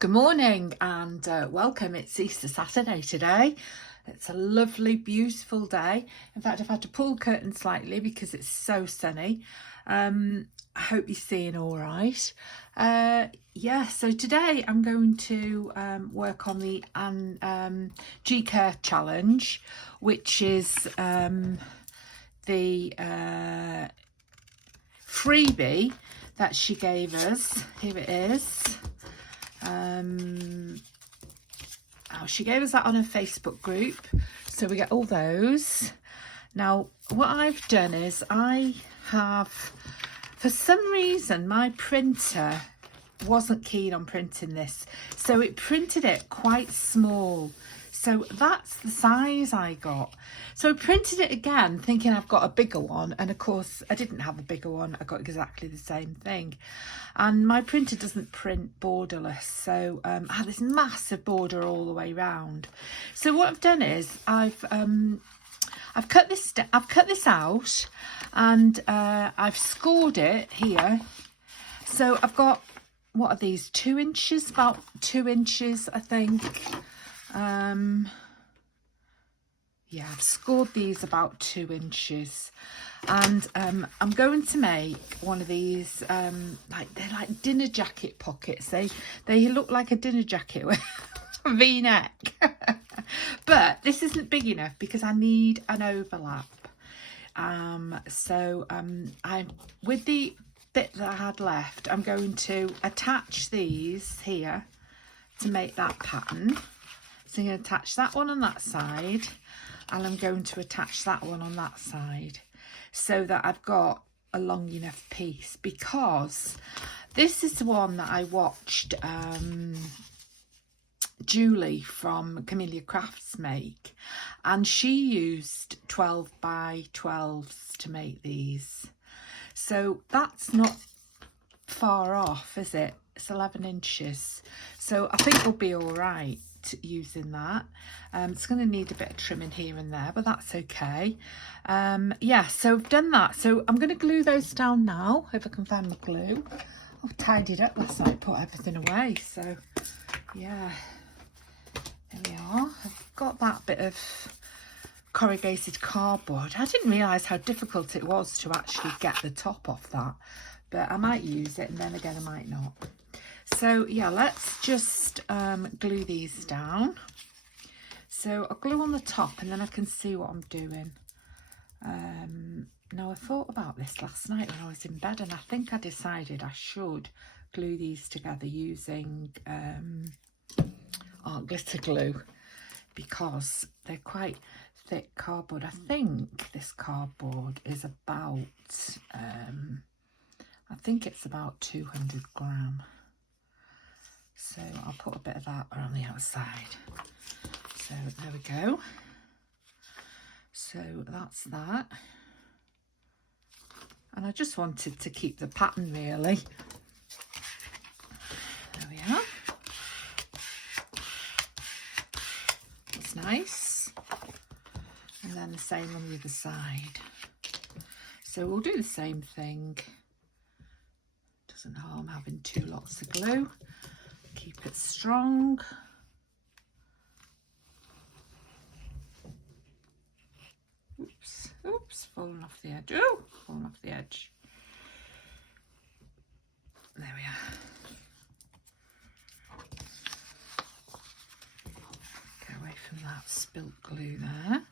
Good morning and welcome. It's Easter Saturday today. It's a lovely, beautiful day. In fact, I've had to pull the curtain slightly because it's so sunny. I hope you're seeing all right. So today I'm going to work on the Gi Kerr challenge, which is the freebie that she gave us. Here it is. She gave us that on a Facebook group, so we get all those. Now what I've done is I have, for some reason, my printer wasn't keen on printing this, so it printed it quite small. So that's the size I got. So I printed it again thinking I've got a bigger one, and of course I didn't have a bigger one. I got exactly the same thing, and my printer doesn't print borderless, so I had this massive border all the way round. So what I've done is I've cut this out, and I've scored it here. So I've got, what are these, 2 inches, about 2 inches I think. Yeah, I've scored these about 2 inches, and I'm going to make one of these, they're like dinner jacket pockets. They look like a dinner jacket with a V-neck, but this isn't big enough because I need an overlap. I'm with the bit that I had left, I'm going to attach these here to make that pattern. So I'm going to attach that one on that side, and I'm going to attach that one on that side, so that I've got a long enough piece, because this is the one that I watched Julie from Camellia Crafts make, and she used 12 by 12s to make these. So that's not far off, is it? It's 11 inches. So I think we'll be all right using that. It's going to need a bit of trimming here and there, but that's okay. Yeah, so I've done that. So I'm going to glue those down now, if I can find my glue. I've tidied up last night, put everything away. So yeah, there we are. I've got that bit of corrugated cardboard. I didn't realise how difficult it was to actually get the top off that, but I might use it, and then again I might not. So yeah, let's just glue these down. So I'll glue on the top, and then I can see what I'm doing. Now I thought about this last night when I was in bed, and I think I decided I should glue these together using glitter glue, because they're quite thick cardboard. I think this cardboard is about I think it's about 200 gram. So I'll put a bit of that around the outside. So there we go. So that's that. And I just wanted to keep the pattern, really. There we are. That's nice. And then the same on the other side. So we'll do the same thing. Doesn't harm having 2 lots of glue. Keep it strong. Oops, falling off the edge. Oh, falling off the edge. There we are. Get away from that spilt glue there.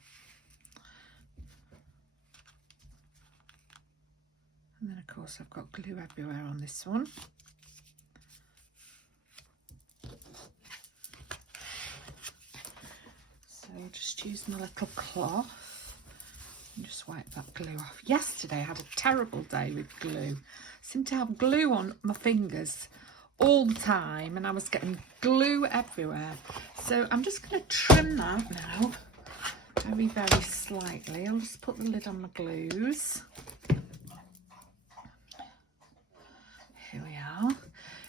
And then of course I've got glue everywhere on this one. So I'll just use my little cloth and just wipe that glue off. Yesterday I had a terrible day with glue. I seemed to have glue on my fingers all the time, and I was getting glue everywhere. So I'm just going to trim that now, very, very slightly. I'll just put the lid on my glues. Here we are.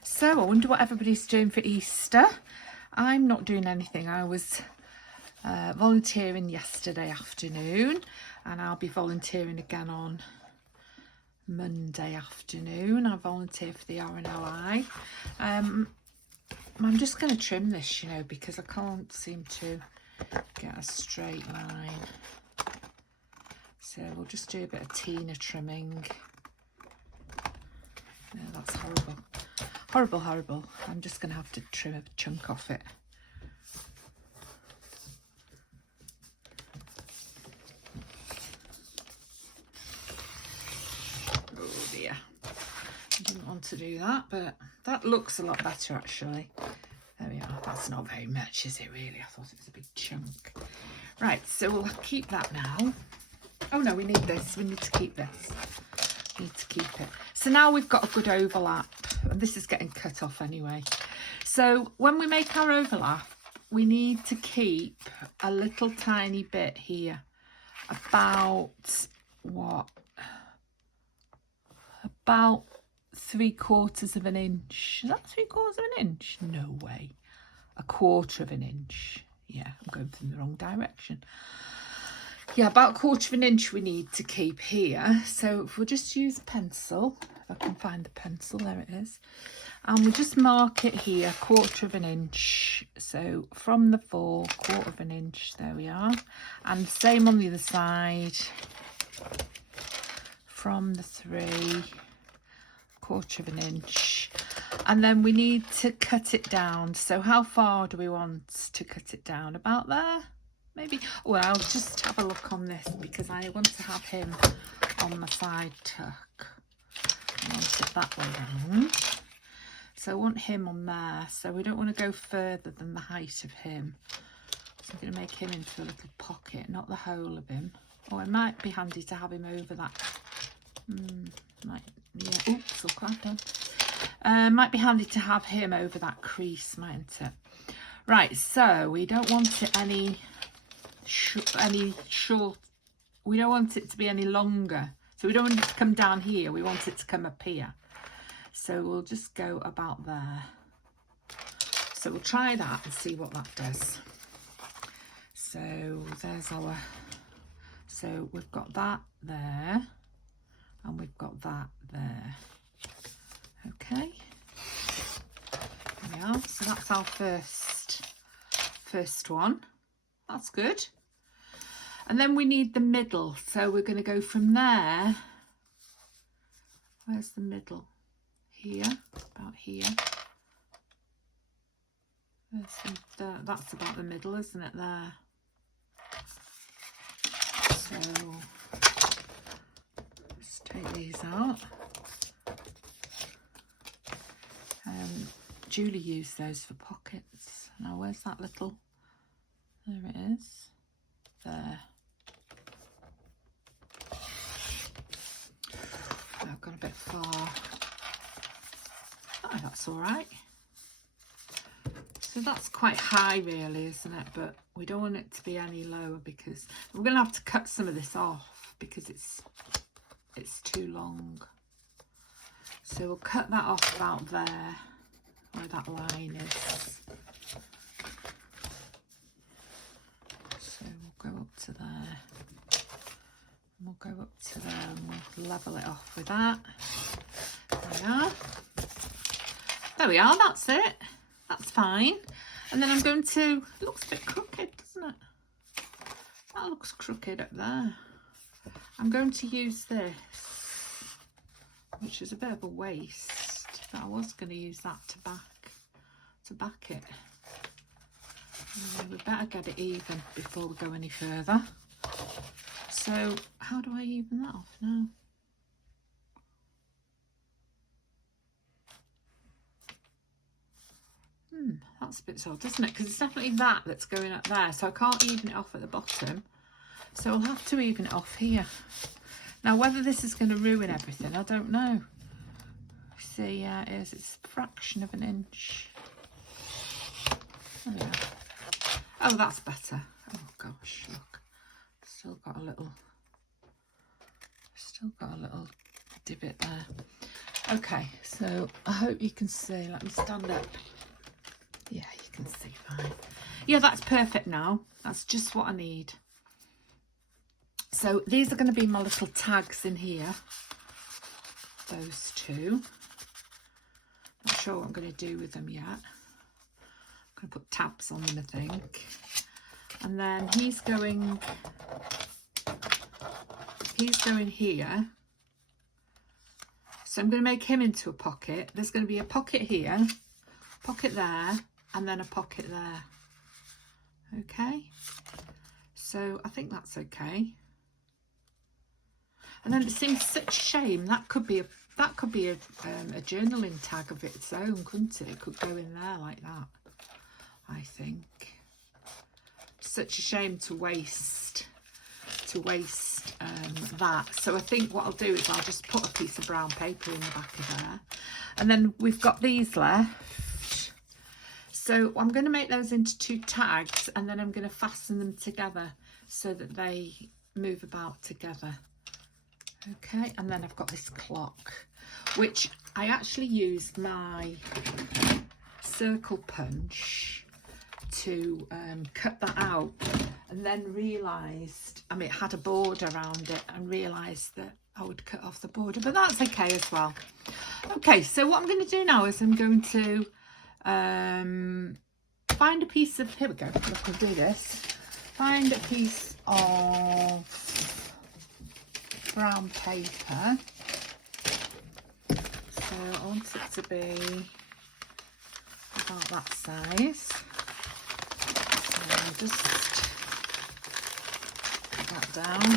So I wonder what everybody's doing for Easter. I'm not doing anything. I was volunteering yesterday afternoon, and I'll be volunteering again on Monday afternoon. I volunteer for the RNLI. I'm just going to trim this, you know, because I can't seem to get a straight line. So we'll just do a bit of Tina trimming. No, that's horrible. Horrible, horrible. I'm just going to have to trim a chunk off it. Oh dear. I didn't want to do that, but that looks a lot better actually. There we are. That's not very much, is it really? I thought it was a big chunk. Right, so we'll keep that now. Oh no, we need this. We need to keep this. We need to keep it. So now we've got a good overlap. And this is getting cut off anyway. So when we make our overlap, we need to keep a little tiny bit here. About, what? About 3/4 of an inch. Is that 3/4 of an inch? No way. 1/4 of an inch. Yeah, I'm going from the wrong direction. Yeah, about 1/4 of an inch we need to keep here. So if we'll just use a pencil, if I can find the pencil, there it is. And we'll just mark it here, 1/4 of an inch. So from the 4, 1/4 of an inch, there we are. And same on the other side. From the 3, 1/4 of an inch. And then we need to cut it down. So how far do we want to cut it down? About there? Maybe. Well, I'll just have a look on this because I want to have him on the side tuck. I want it that way round. So I want him on there. So we don't want to go further than the height of him. So I'm going to make him into a little pocket, not the whole of him. Oh, it might be handy to have him over that. Yeah. Oops, all quite done. Might be handy to have him over that crease, mightn't it? Right, so we don't want it any short. We don't want it to be any longer. So we don't want it to come down here. We want it to come up here. So we'll just go about there. So we'll try that and see what that does. So there's our. So we've got that there, and we've got that there. Okay. There we are. So that's our first one. That's good. And then we need the middle. So we're going to go from there. Where's the middle? Here, about here. That's about the middle, isn't it, there? So let's take these out. Julie used those for pockets. Now where's that little? There it is. There. I've gone a bit far. Oh, that's all right. So that's quite high really, isn't it? But we don't want it to be any lower because we're going to have to cut some of this off because it's too long. So we'll cut that off about there, where that line is. So we'll go up to there. And we'll go up to there and we'll level it off with that. There we are. There we are, that's it. That's fine. And then I'm going to, it looks a bit crooked, doesn't it? That looks crooked up there. I'm going to use this, which is a bit of a waste, but I was going to use that to back it. We better get it even before we go any further. So how do I even that off now? That's a bit odd, isn't it? Because it's definitely that's going up there, so I can't even it off at the bottom. So I'll have to even it off here. Now, whether this is going to ruin everything, I don't know. See, yeah, it is. It's a fraction of an inch. There we are. Oh, that's better. Oh gosh, look. Still got a little divot there. Okay, so I hope you can see. Let me stand up. Yeah, you can see fine. Yeah, that's perfect now. That's just what I need. So these are going to be my little tags in here. Those two. Not sure what I'm going to do with them yet. going to put tabs on them, I think. And then he's going here. So I'm going to make him into a pocket. There's going to be a pocket here, pocket there, and then a pocket there. Okay, so I think that's okay. And then it seems such a shame, that could be a journaling tag of its own, couldn't it? It could go in there like that, I think. Such a shame to waste that. So I think what I'll do is I'll just put a piece of brown paper in the back of there. And then we've got these left. So I'm going to make those into 2 tags, and then I'm going to fasten them together so that they move about together. Okay, and then I've got this clock, which I actually used my circle punch to cut that out, and then realised, I mean, it had a border around it, and realised that I would cut off the border, but that's okay as well. Okay, so what I'm going to do now is I'm going to find a piece of, here we go, look, I'll do this, find a piece of brown paper. So I want it to be about that size. So I'll just put that down.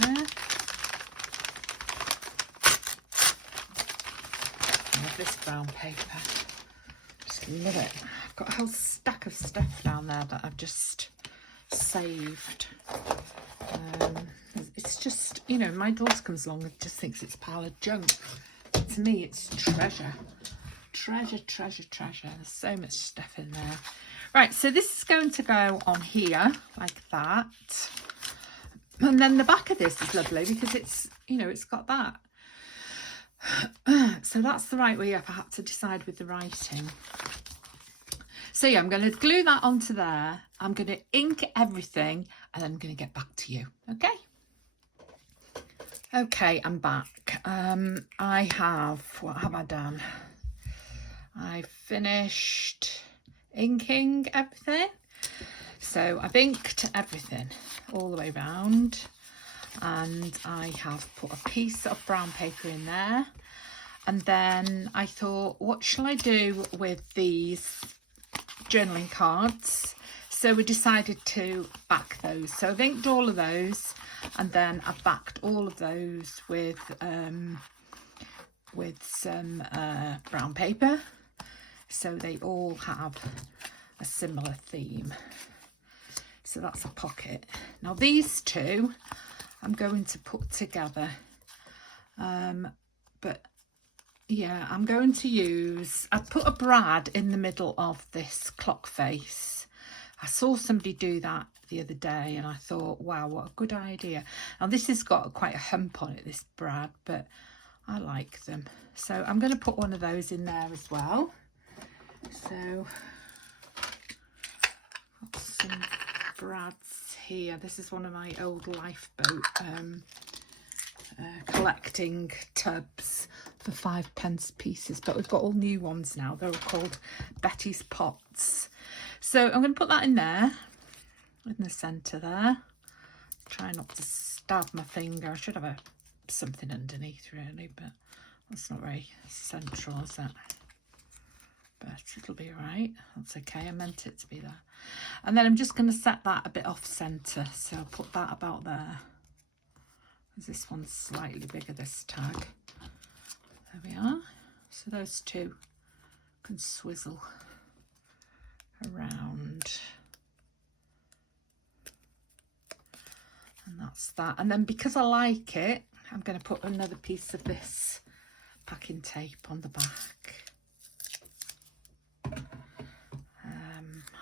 There. I love this brown paper. Just love it. I've got a whole stack of stuff down there that I've just saved. It's just, you know, my daughter comes along and just thinks it's a pile of junk. But to me, it's treasure. Treasure, treasure, treasure. There's so much stuff in there. Right, so this is going to go on here like that. And then the back of this is lovely because it's, you know, it's got that. So that's the right way up. I had to decide with the writing. So yeah, I'm going to glue that onto there. I'm going to ink everything, and then I'm going to get back to you. Okay. Okay, I'm back. I have, what have I done? I finished inking everything. So I've inked everything all the way around, and I have put a piece of brown paper in there. And then I thought, what shall I do with these journaling cards? So we decided to back those. So I've inked all of those, and then I've backed all of those with some brown paper, so they all have a similar theme. So that's a pocket. Now these two I'm going to put together, but yeah, I'm going to use, I put a brad in the middle of this clock face. I saw somebody do that the other day, and I thought, wow, what a good idea. Now this has got quite a hump on it, this brad, but I like them. So I'm going to put one of those in there as well. So got some brads here. This is one of my old lifeboat collecting tubs for 5p pieces, but we've got all new ones now. They're called Betty's Pots. So I'm going to put that in there, in the centre there. Try not to stab my finger. I should have something underneath really, but that's not very central, is it? But it'll be all right. That's okay. I meant it to be there. And then I'm just going to set that a bit off centre. So I'll put that about there. This one's slightly bigger, this tag. There we are. So those two can swizzle around. And that's that. And then because I like it, I'm going to put another piece of this packing tape on the back.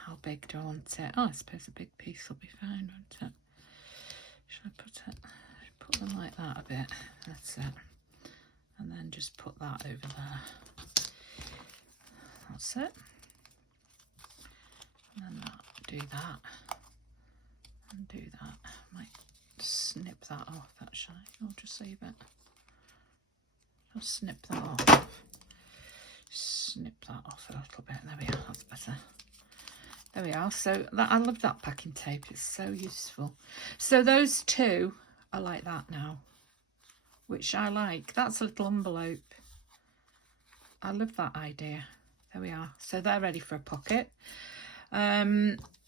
How big do I want it? Oh, I suppose a big piece will be fine, won't it? Should I put it? Put them like that a bit. That's it. And then just put that over there. That's it. And then do that. And do that. I might snip that off actually. I'll just save it. I'll snip that off. Snip that off a little bit. There we are, that's better. There we are. So that, I love that packing tape, it's so useful. So those two are like that now, which I like. That's a little envelope. I love that idea. There we are. So they're ready for a pocket.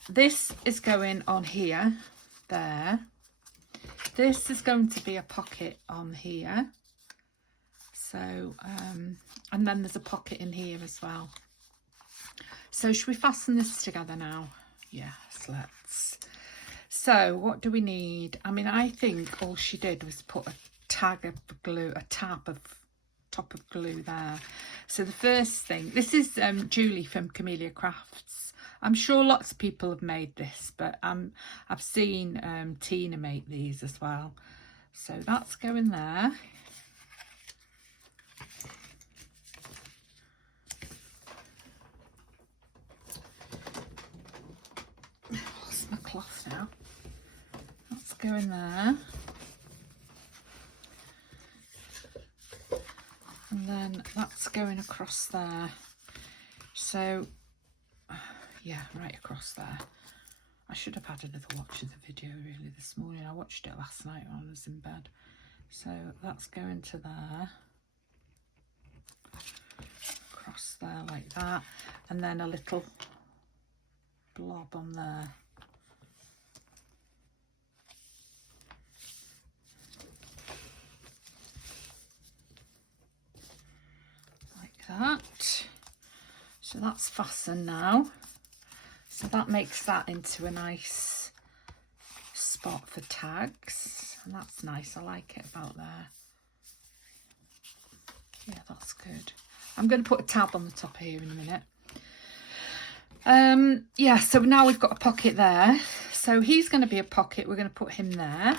This is going on here, there. This is going to be a pocket on here. So, and then there's a pocket in here as well. So should we fasten this together now? Yes, let's. So what do we need? I mean, I think all she did was put a tag of glue, a tab of top of glue there. So the first thing, this is Julie from Camellia Crafts. I'm sure lots of people have made this, but I've seen Tina make these as well. So that's going there. Lost my cloth now. That's going there. And then that's going across there. So yeah, right across there. I should have had another watch of the video really this morning. I watched it last night when I was in bed. So that's going to there. Across there like that. And then a little blob on there. Like that. So that's fastened now. So that makes that into a nice spot for tags. And that's nice. I like it about there. Yeah, that's good. I'm going to put a tab on the top here in a minute. Yeah, so now we've got a pocket there. So he's going to be a pocket. We're going to put him there.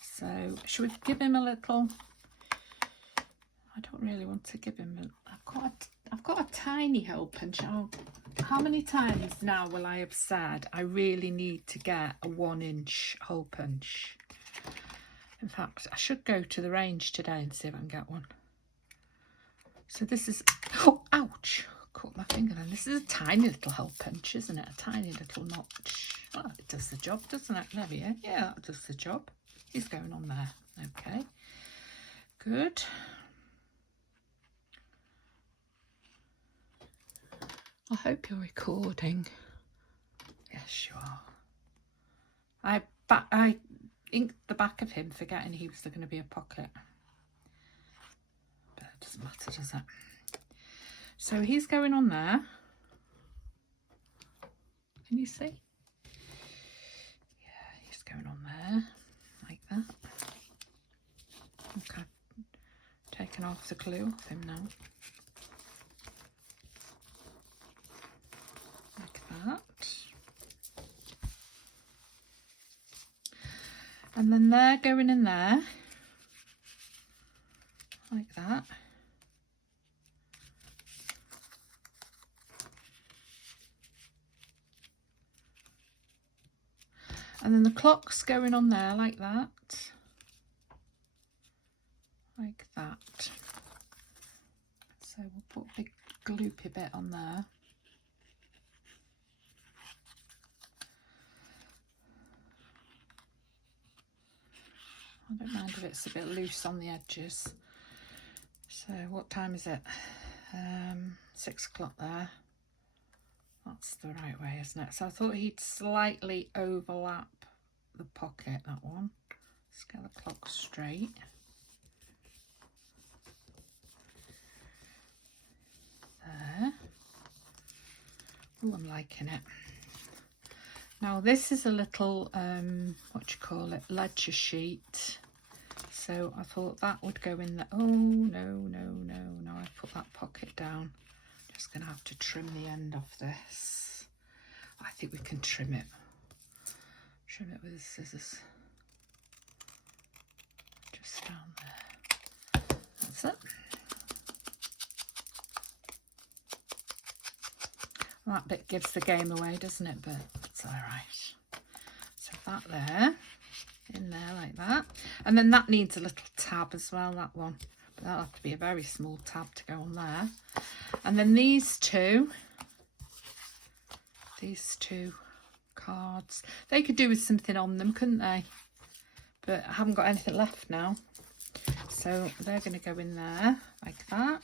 So should we give him a little... I don't really want to give him... I've got a tiny hole punch. How many times now will I have said I really need to get a 1-inch hole punch? In fact, I should go to the range today and see if I can get one. So this is... Oh, ouch! Caught my finger then. This is a tiny little hole punch, isn't it? A tiny little notch. Oh, it does the job, doesn't it? There we are. Yeah, that does the job. He's going on there. Okay. Good. I hope you're recording. Yes, you are. I inked the back of him forgetting he was going to be a pocket. But it doesn't matter, does it? So he's going on there. Can you see? Yeah, he's going on there. Like that. Okay. Taking off the glue off him now. That. And then they're going in there like that. And then the clock's going on there like that. Like that. So we'll put a big gloopy bit on there. I don't mind if it's a bit loose on the edges. So what time is it? 6 o'clock there. That's the right way, isn't it? So I thought he'd slightly overlap the pocket, that one. Let's get the clock straight. There. Oh, I'm liking it. Now this is a little, what do you call it, ledger sheet. So I thought that would go in there. Oh, no, I've put that pocket down. Just going to have to trim the end off this. I think we can trim it. Trim it with the scissors. Just down there. That's it. That bit gives the game away, doesn't it? But it's all right. So that there, in there like that. And then that needs a little tab as well, that one. That'll have to be a very small tab to go on there. And then these two cards, they could do with something on them, couldn't they? But I haven't got anything left now. So they're going to go in there like that.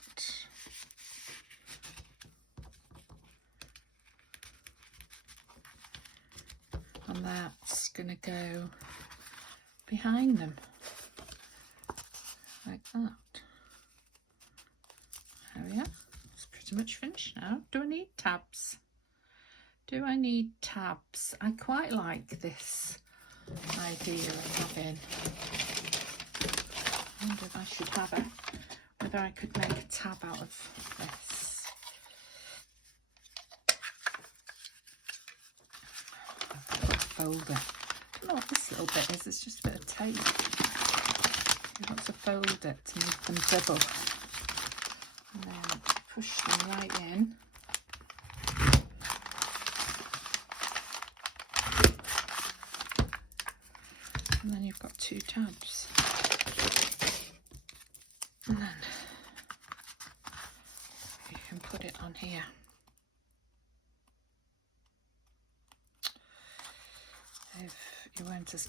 And that's going to go behind them like that. There we are. It's pretty much finished now. Do I need tabs? Do I need tabs? I quite like this idea of having, I wonder if I should have it, whether I could make a tab out of this. Fold it. I don't know what this little bit is, it's just a bit of tape. You've got to fold it to make them double. And then push them right in. And then you've got two tabs. And then you can put it on here. If you weren't as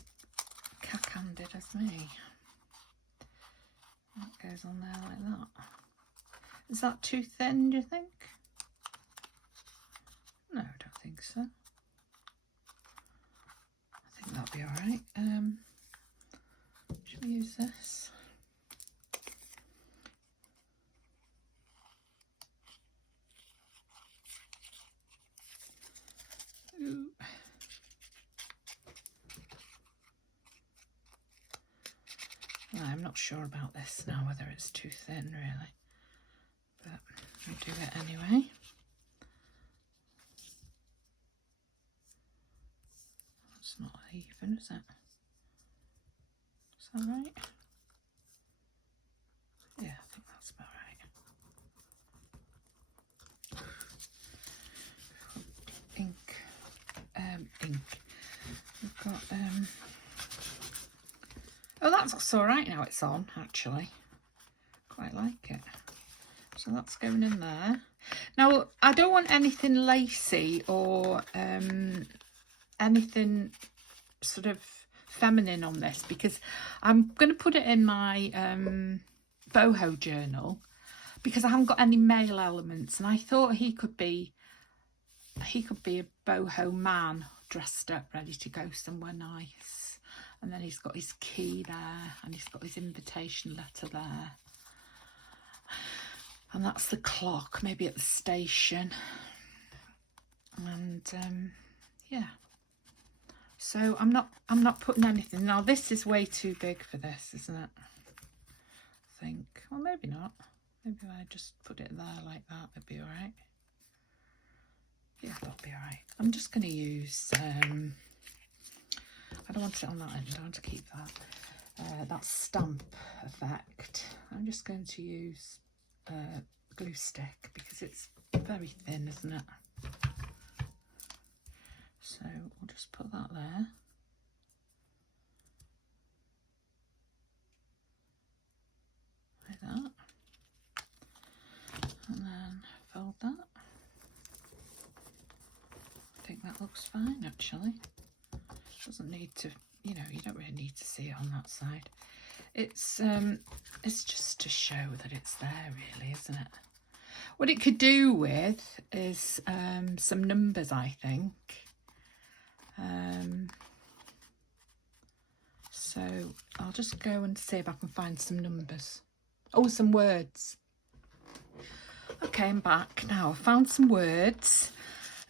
cack-handed as me. That goes on there like that. Is that too thin, do you think? No, I don't think so. I think that'll be alright. Should we use this? Ooh. I'm not sure about this now, whether it's too thin really, but we'll do it anyway. That's not even, is it? Is that right? Yeah, I think that's about right. Ink. We've got oh, that looks all right now it's on, actually. Quite like it. So that's going in there. Now, I don't want anything lacy or anything sort of feminine on this, because I'm going to put it in my boho journal, because I haven't got any male elements, and I thought he could be a boho man dressed up, ready to go somewhere nice. And then he's got his key there, and he's got his invitation letter there. And that's the clock, maybe at the station. And yeah. So I'm not putting anything. Now this is way too big for this, isn't it? I think. Well, maybe not. Maybe if I just put it there like that, it'd be alright. Yeah, that'll be alright. I'm just going to use I don't want it on that end, I want to keep that stamp effect. I'm just going to use glue stick, because it's very thin, isn't it? So we'll just put that there. Like that. And then fold that. I think that looks fine, actually. Doesn't need to, you know, you don't really need to see it on that side. It's just to show that it's there, really, isn't it? What it could do with is some numbers, I think. So I'll just go and see if I can find some numbers. Oh, some words. Okay, I'm back now. I found some words.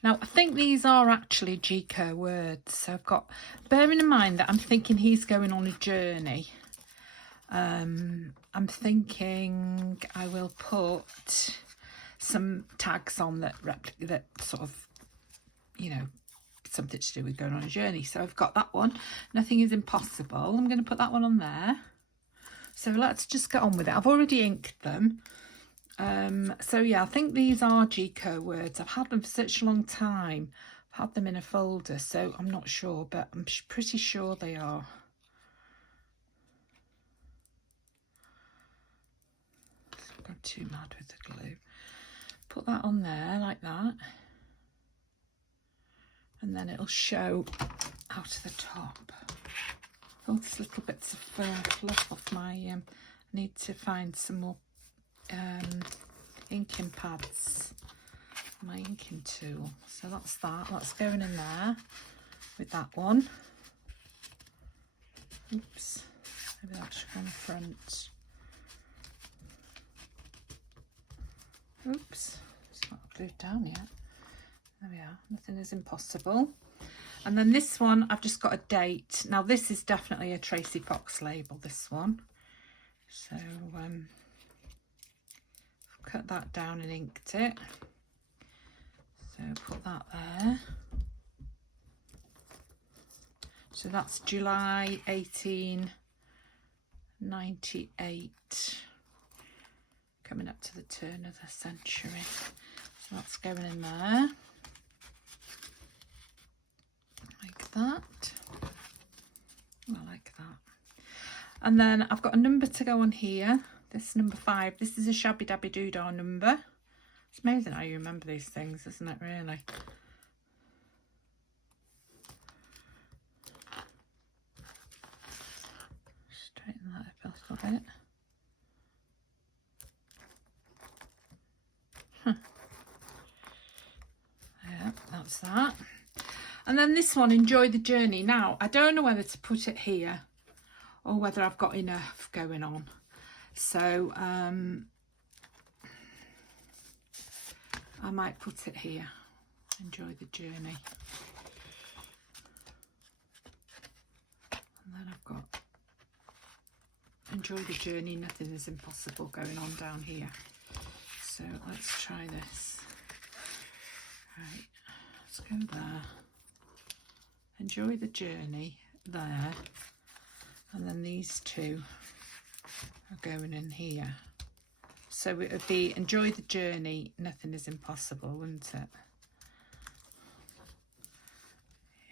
Now, I think these are actually Gi Kerr words. So I've got, bearing in mind that I'm thinking he's going on a journey. I'm thinking I will put some tags on that sort of, you know, something to do with going on a journey. So I've got that one. Nothing is impossible. I'm going to put that one on there. So let's just get on with it. I've already inked them. So yeah, I think these are Gi Kerr words. I've had them for such a long time. I've had them in a folder, so I'm not sure, but I'm pretty sure they are. too mad with the glue. Put that on there like that. And then it'll show out of the top. Oh, there's little bits of fluff off my... I need to find some more inking pads. My inking tool. So that's that. That's going in there with that one. Oops. Maybe that should go on the front. Oops. It's not glued down yet. There we are. Nothing is impossible. And then this one, I've just got a date. Now this is definitely a Tracy Fox label, this one. So I've cut that down and inked it. So put that there. So that's July 1898. Coming up to the turn of the century. So that's going in there. Like that. I like that. And then I've got a number to go on here. This number 5. This is a Shabby Dabby Doodah number. It's amazing how you remember these things, isn't it, really? Straighten that up a little bit. Yeah, that's that. And then this one, Enjoy the Journey. Now, I don't know whether to put it here or whether I've got enough going on. So, I might put it here. Enjoy the Journey. And then I've got Enjoy the Journey, Nothing is Impossible going on down here. So, let's try this. Right, let's go there. Enjoy the Journey there, and then these two are going in here. So it would be Enjoy the Journey, Nothing is Impossible, wouldn't it?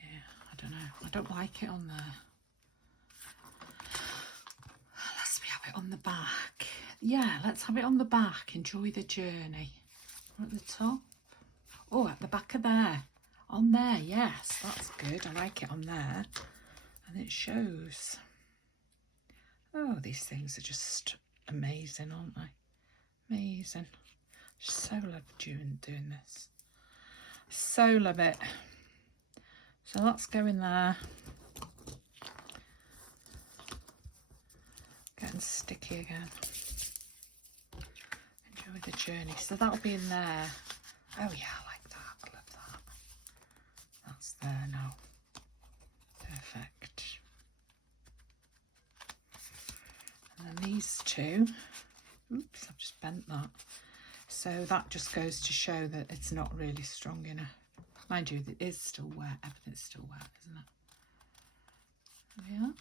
Yeah, I don't know. I don't like it on there. Let's have it on the back. Yeah, let's have it on the back. Enjoy the Journey. Or at the top. Oh, at the back of there. On there, yes, that's good. I like it on there. And it shows. Oh, these things are just amazing, aren't they? Amazing. So love doing this. So love it. So that's going there. Getting sticky again. Enjoy the Journey. So that'll be in there. Oh yeah, I like that. I love that. That's there now. Perfect. And then these two. Oops, I've just bent that. So that just goes to show that it's not really strong enough. Mind you, it is still wet. Everything's still wet, isn't it? There we are.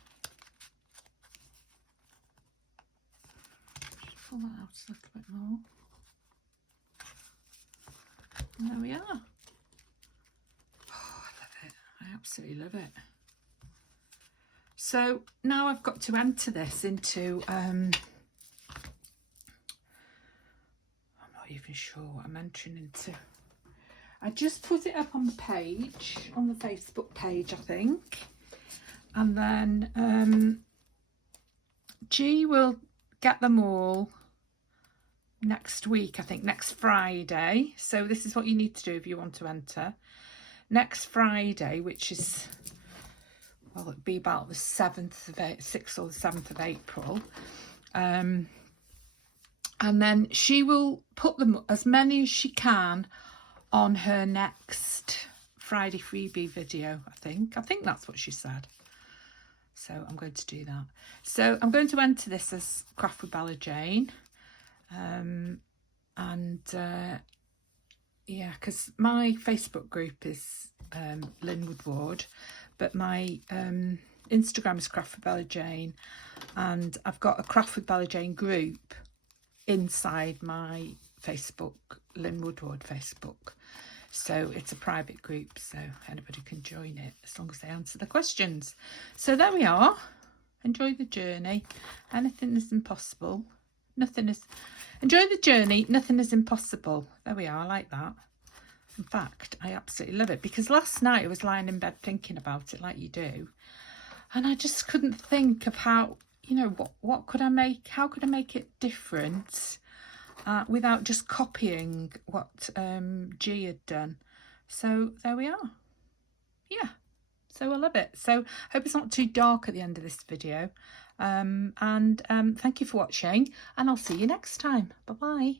Just pull that out a little bit more. And there we are. Oh, I love it. I absolutely love it. So now I've got to enter this into, I'm not even sure what I'm entering into. I just put it up on the page, on the Facebook page, I think. And then G will get them all next week, I think, next Friday. So this is what you need to do if you want to enter. Next Friday, which is, well, it'd be about the 6th or the 7th of April. And then she will put them, as many as she can, on her next Friday freebie video, I think. I think that's what she said. So I'm going to do that. So I'm going to enter this as Craft with Bella Jane. Yeah, because my Facebook group is Lynn Woodward, but my Instagram is Craft with Bella Jane, and I've got a Craft with Bella Jane group inside my Facebook, Lynn Woodward Facebook. So it's a private group, so anybody can join it as long as they answer the questions. So there we are. Enjoy the journey. Anything is impossible. Nothing is... Enjoy the journey. Nothing is impossible. There we are. I like that. In fact, I absolutely love it, because last night I was lying in bed thinking about it like you do, and I just couldn't think of how, you know, what could I make, how could I make it different without just copying what G had done. So there we are. Yeah, so I love it. So hope it's not too dark at the end of this video, and thank you for watching, and I'll see you next time. Bye bye.